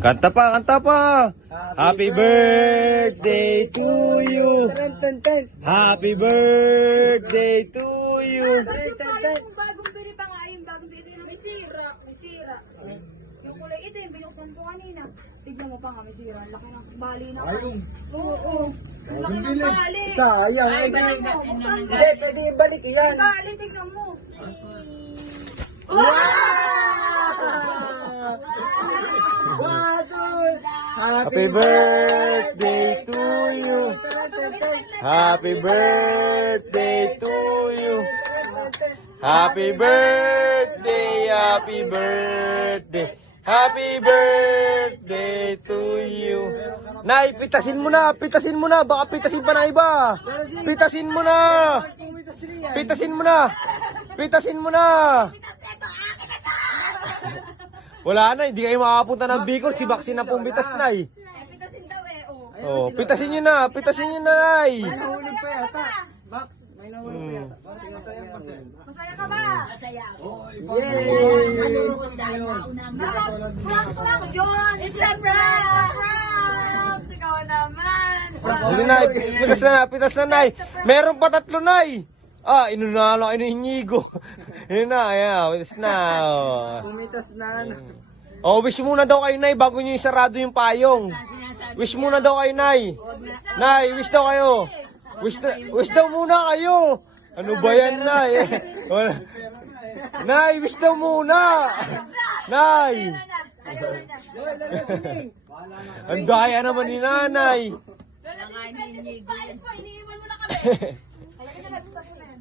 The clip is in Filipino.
Kanta pa, kanta pa. Happy birthday to you. Happy birthday to you. Yung bagong bili pa nga yung bagong bili. May sira. Yung kulay ito yung binuksan ko kanina. Tignan mo pa nga may sira. Laki ng bali na. Oo. Laki ng bali. Sayang. Hindi, pwede ibalik yan. Bali, tignan mo. Happy birthday to you. Happy birthday to you. Happy birthday, happy birthday. Happy birthday to you. Nay, pitasin mo na, baka pitasin pa na iba. Pitasin mo na. Wala na, hindi kayo makakapunta ng Bicol, si Baxi na pumitas na eh. Pitasin daw eh. Oh, pitasin nyo na, Nay. May nahulog pa yata. Max, may nahulog pa yata. Masaya ka ba? Masaya ako. Prank yun! It's a prank! Ikaw naman! Sige Nay, pitas na Nay. Meron pa 3 Nay. Ah, inunalo kayo ng Inigo. Yun na, ayan, pitas na. Pumitas na. Oh, wish muna daw kayo Nay, bago nyo isarado yung payong. Wish muna daw kayo Nay. Nay, wish daw kayo. Wish daw muna kayo. Ano ba yan Nay? Nay, wish daw muna. Nay. Ang daya naman ni Nanay. Iniiwan mo na kami. Talaga na nag-stop mo na yan.